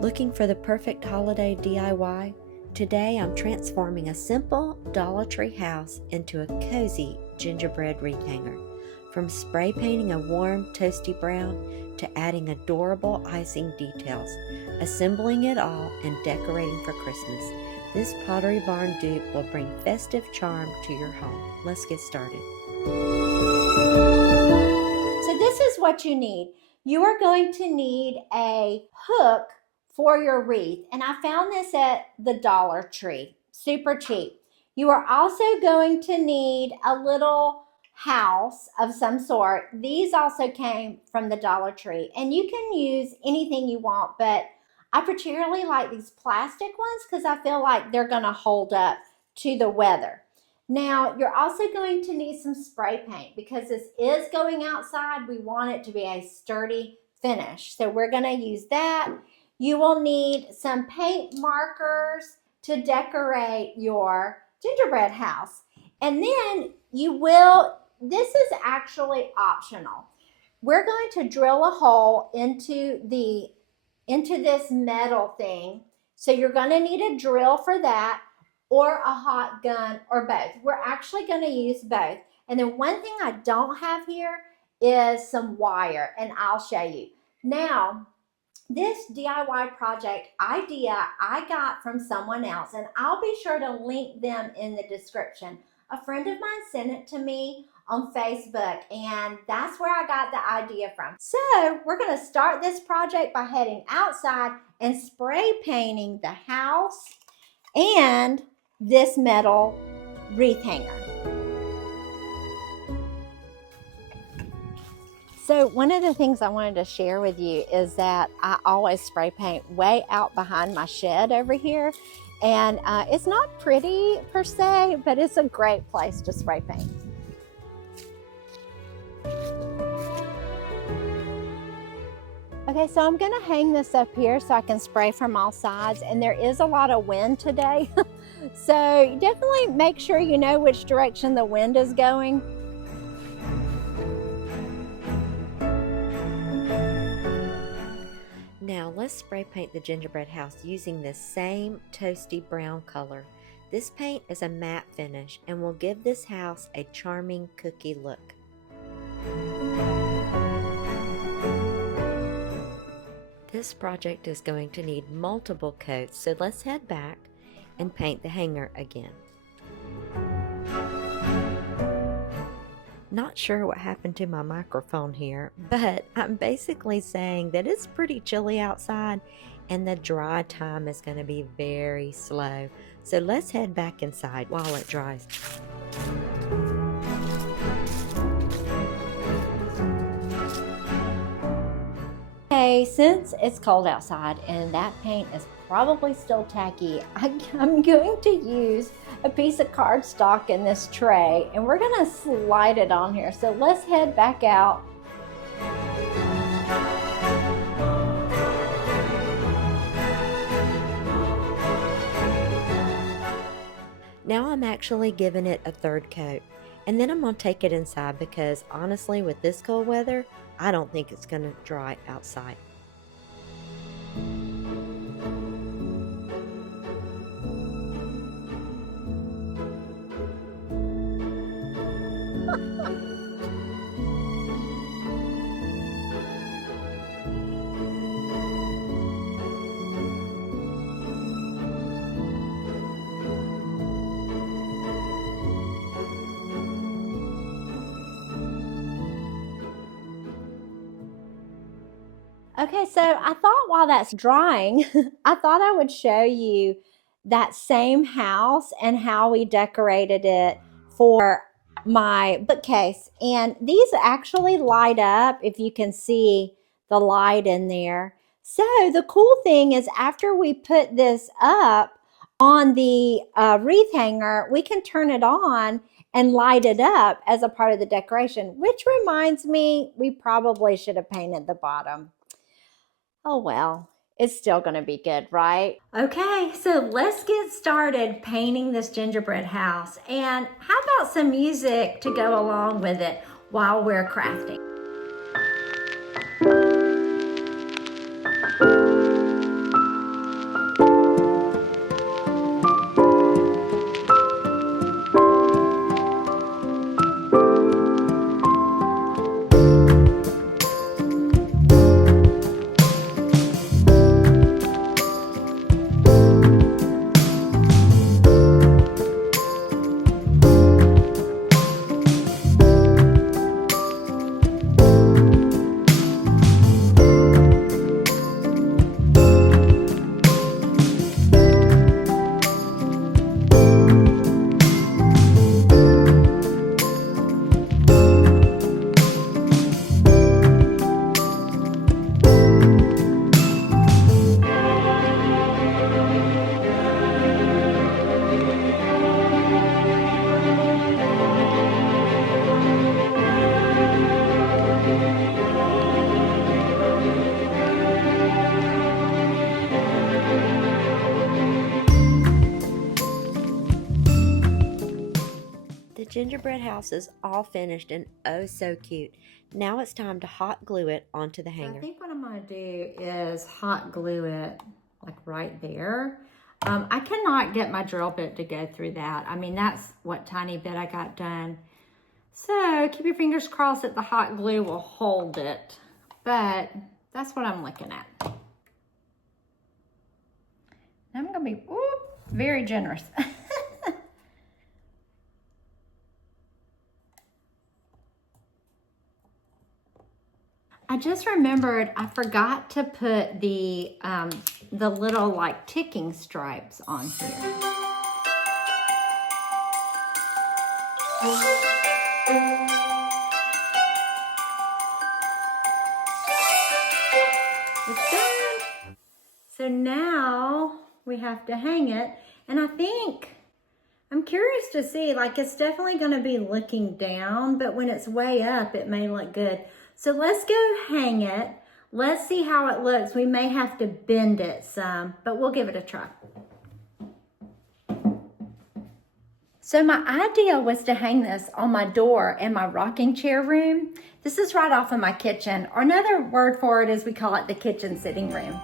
Looking for the perfect holiday DIY? Today I'm transforming a simple Dollar Tree house into a cozy gingerbread wreath hanger. From spray painting a warm, toasty brown to adding adorable icing details, assembling it all and decorating for Christmas, this Pottery Barn dupe will bring festive charm to your home. Let's get started. So this is what you need. You are going to need a hook for your wreath, and I found this at the Dollar Tree, super cheap. You are also going to need a little house of some sort. These also came from the Dollar Tree, and you can use anything you want, but I particularly like these plastic ones because I feel like they're going to hold up to the weather. Now, you're also going to need some spray paint because this is going outside. We want it to be a sturdy finish. So we're going to use that. You will need some paint markers to decorate your gingerbread house. And then this is actually optional. We're going to drill a hole into this metal thing. So you're going to need a drill for that, or a hot gun, or both. We're actually going to use both. And then one thing I don't have here is some wire, and I'll show you. Now, this DIY project idea I got from someone else, and I'll be sure to link them in the description. A friend of mine sent it to me on Facebook, and that's where I got the idea from. So we're going to start this project by heading outside and spray painting the house and this metal wreath hanger. So one of the things I wanted to share with you is that I always spray paint way out behind my shed over here. And it's not pretty per se, but it's a great place to spray paint. Okay, so I'm gonna hang this up here so I can spray from all sides, and there is a lot of wind today. So definitely make sure you know which direction the wind is going. Now let's spray paint the gingerbread house using this same toasty brown color. This paint is a matte finish and will give this house a charming cookie look. This project is going to need multiple coats, so let's head back and paint the hanger again. Not sure what happened to my microphone here, but I'm basically saying that it's pretty chilly outside and the dry time is going to be very slow. So let's head back inside while it dries. Okay, since it's cold outside and that paint is probably still tacky, I'm going to use a piece of cardstock in this tray, and we're gonna slide it on here. So let's head back out. Now I'm actually giving it a third coat, and then I'm gonna take it inside because honestly, with this cold weather, I don't think it's gonna dry outside. Okay, so I thought while that's drying, I thought I would show you that same house and how we decorated it for my bookcase. And these actually light up, if you can see the light in there. So the cool thing is, after we put this up on the wreath hanger, we can turn it on and light it up as a part of the decoration, which reminds me, we probably should have painted the bottom. Oh well, it's still gonna be good, right? Okay, so let's get started painting this gingerbread house. And how about some music to go along with it while we're crafting? gingerbread house is all finished and oh so cute. Now it's time to hot glue it onto the hanger. So I think what I'm gonna do is hot glue it like right there. I cannot get my drill bit to go through that. I mean, that's what tiny bit I got done. So keep your fingers crossed that the hot glue will hold it. But that's what I'm looking at. I'm gonna be very generous. I just remembered I forgot to put the little like ticking stripes on here. It's done. So now we have to hang it, and I think I'm curious to see, like, it's definitely going to be looking down, but when it's way up, it may look good. So let's go hang it. Let's see how it looks. We may have to bend it some, but we'll give it a try. So my idea was to hang this on my door in my rocking chair room. This is right off of my kitchen, or another word for it is we call it the kitchen sitting room.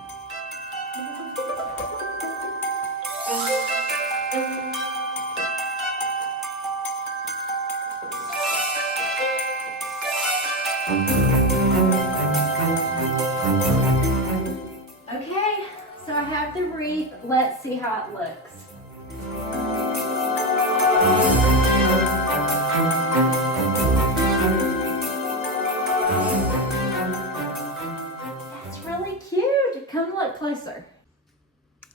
Okay, so I have the wreath. Let's see how it looks. That's really cute. Come look closer.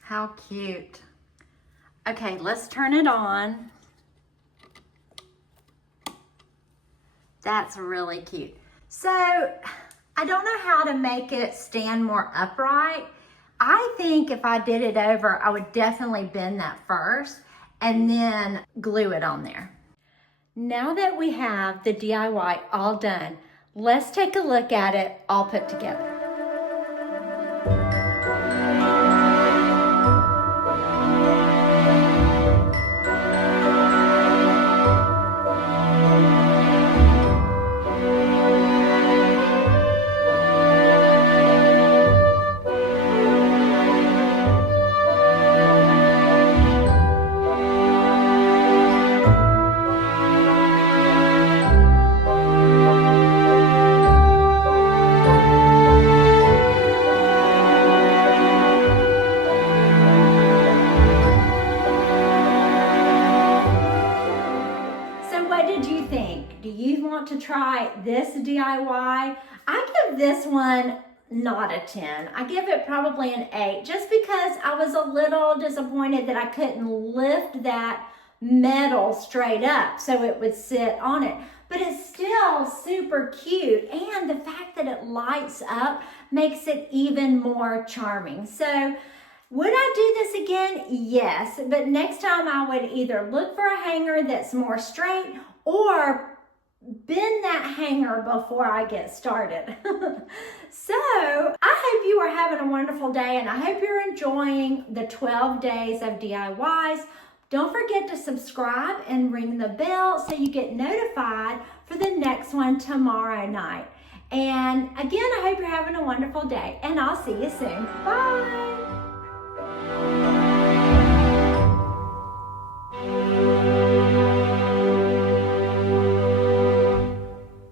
How cute. Okay, let's turn it on. That's really cute. So, I don't know how to make it stand more upright. I think if I did it over, I would definitely bend that first and then glue it on there. Now that we have the DIY all done, let's take a look at it all put together. Do you want to try this DIY? I give this one not a 10. I give it probably an 8 just because I was a little disappointed that I couldn't lift that metal straight up so it would sit on it. But it's still super cute, and the fact that it lights up makes it even more charming. So would I do this again? Yes, but next time I would either look for a hanger that's more straight or bend that hanger before I get started. So I hope you are having a wonderful day, and I hope you're enjoying the 12 days of DIYs. Don't forget to subscribe and ring the bell so you get notified for the next one tomorrow night. And again, I hope you're having a wonderful day, and I'll see you soon. Bye.